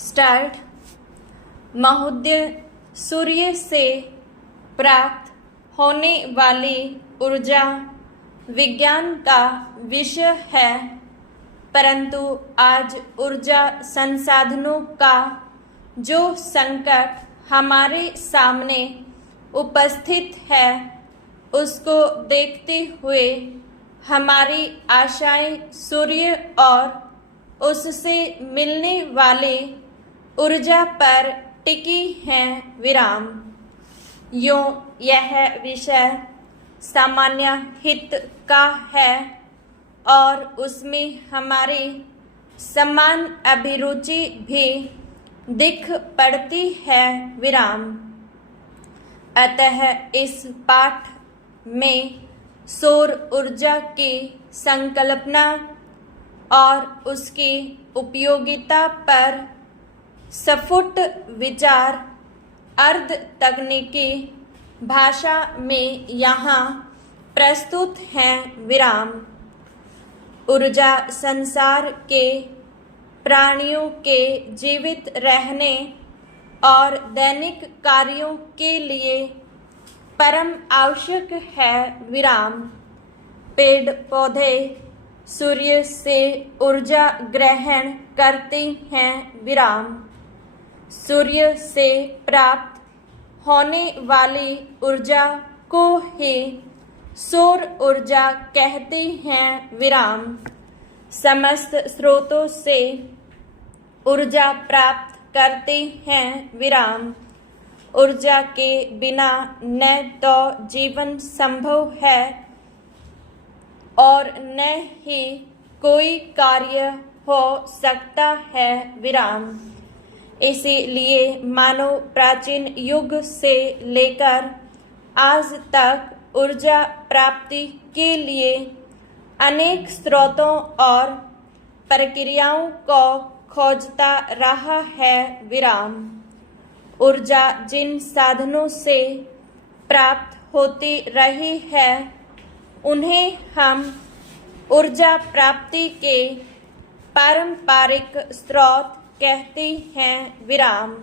Start. महोदय, सूर्य से प्राप्त होने वाली ऊर्जा विज्ञान का विषय है, परंतु आज ऊर्जा संसाधनों का जो संकट हमारे सामने उपस्थित है, उसको देखते हुए हमारी आशाएं सूर्य और उससे मिलने वाले ऊर्जा पर टिकी हैं। विराम। यूं यह विषय सामान्य हित का है और उसमें हमारी समान अभिरुचि भी दिख पड़ती है। विराम। अतः इस पाठ में सौर ऊर्जा की संकल्पना और उसकी उपयोगिता पर स्फुट विचार अर्ध तकनीकी भाषा में यहाँ प्रस्तुत हैं। विराम। ऊर्जा संसार के प्राणियों के जीवित रहने और दैनिक कार्यों के लिए परम आवश्यक है। विराम। पेड़ पौधे सूर्य से ऊर्जा ग्रहण करते हैं। विराम। सूर्य से प्राप्त होने वाली ऊर्जा को ही सौर ऊर्जा कहते हैं। विराम। समस्त स्रोतों से ऊर्जा प्राप्त करते हैं। विराम। ऊर्जा के बिना न तो जीवन संभव है और न ही कोई कार्य हो सकता है। विराम। इसीलिए मानव प्राचीन युग से लेकर आज तक ऊर्जा प्राप्ति के लिए अनेक स्रोतों और प्रक्रियाओं को खोजता रहा है। विराम। ऊर्जा जिन साधनों से प्राप्त होती रही है, उन्हें हम ऊर्जा प्राप्ति के पारंपरिक स्रोत कहते हैं। विराम।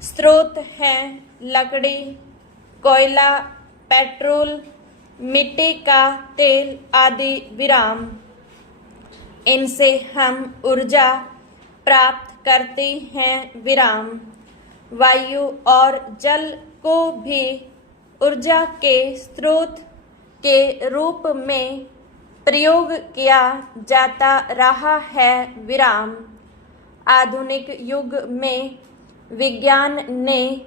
स्रोत हैं लकड़ी, कोयला, पेट्रोल, मिट्टी का तेल आदि। विराम। इनसे हम ऊर्जा प्राप्त करते हैं। विराम। वायु और जल को भी ऊर्जा के स्रोत के रूप में प्रयोग किया जाता रहा है। विराम। आधुनिक युग में विज्ञान ने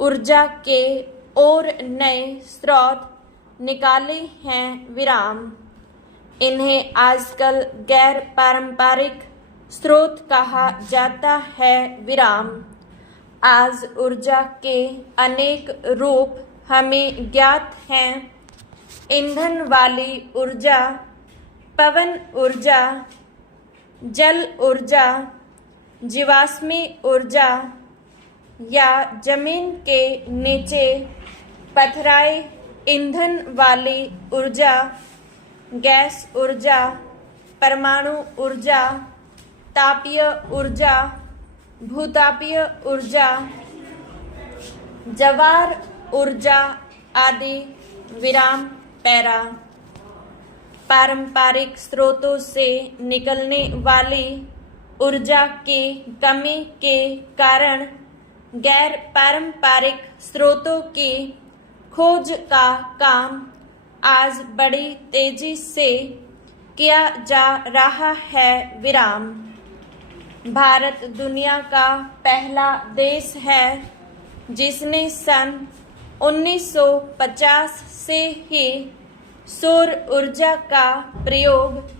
ऊर्जा के और नए स्रोत निकाले हैं। विराम। इन्हें आजकल गैर पारंपरिक स्रोत कहा जाता है। विराम। आज ऊर्जा के अनेक रूप हमें ज्ञात हैं। ईंधन वाली ऊर्जा, पवन ऊर्जा, जल ऊर्जा, जीवाश्मी ऊर्जा या जमीन के नीचे पथराए ईंधन वाली ऊर्जा, गैस ऊर्जा, परमाणु ऊर्जा, तापीय ऊर्जा, भूतापीय ऊर्जा, ज्वार ऊर्जा आदि। विराम। पैरा। पारंपरिक स्रोतों से निकलने वाली ऊर्जा की कमी के कारण गैर पारंपरिक स्रोतों की खोज का काम आज बड़ी तेजी से किया जा रहा है। विराम। भारत दुनिया का पहला देश है जिसने सन 1950 से ही सौर ऊर्जा का प्रयोग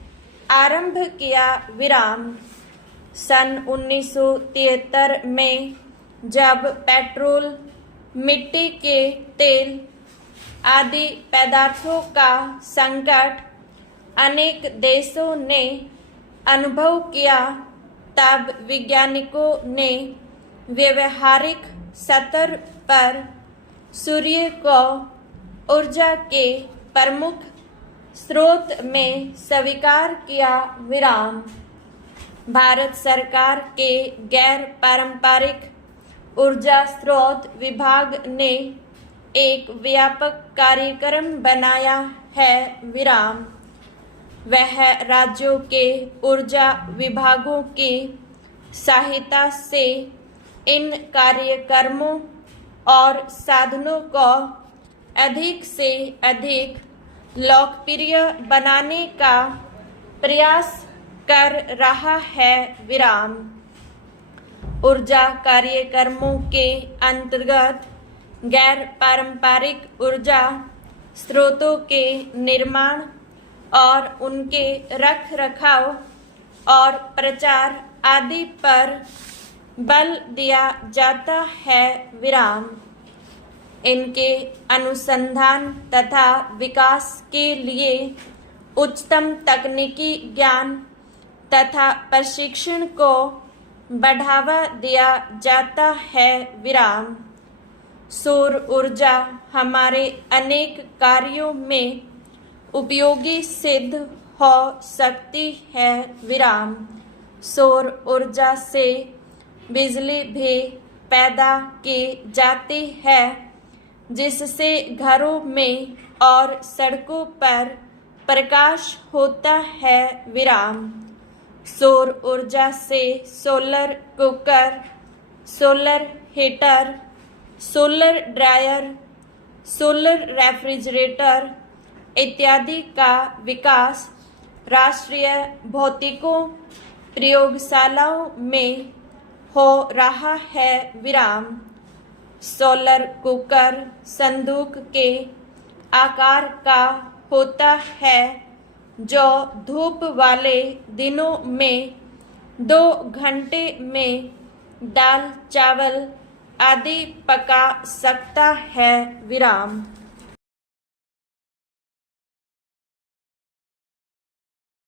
आरंभ किया। विराम। सन 1973 में जब पेट्रोल, मिट्टी के तेल आदि पदार्थों का संकट अनेक देशों ने अनुभव किया, तब वैज्ञानिकों ने व्यवहारिक स्तर पर सूर्य को ऊर्जा के प्रमुख स्रोत में स्वीकार किया। विराम। भारत सरकार के गैर पारंपरिक ऊर्जा स्रोत विभाग ने एक व्यापक कार्यक्रम बनाया है विराम। वह राज्यों के ऊर्जा विभागों की सहायता से इन कार्यक्रमों और साधनों को अधिक से अधिक लोकप्रिय बनाने का प्रयास कर रहा है विराम। ऊर्जा कार्यक्रमों के अंतर्गत गैर पारंपरिक ऊर्जा स्रोतों के निर्माण और उनके रख रखाव और प्रचार आदि पर बल दिया जाता है विराम। इनके अनुसंधान तथा विकास के लिए उच्चतम तकनीकी ज्ञान तथा प्रशिक्षण को बढ़ावा दिया जाता है विराम। सौर ऊर्जा हमारे अनेक कार्यों में उपयोगी सिद्ध हो सकती है विराम। सौर ऊर्जा से बिजली भी पैदा की जाती है, जिससे घरों में और सड़कों पर प्रकाश होता है विराम। सौर ऊर्जा से solar cooker, solar heater, solar dryer, solar refrigerator इत्यादि का विकास राष्ट्रीय भौतिकों प्रयोगशालाओं में हो रहा है विराम। सोलर कुकर संदूक के आकार का होता है, जो धूप वाले दिनों में 2 घंटे में दाल चावल आदि पका सकता है विराम।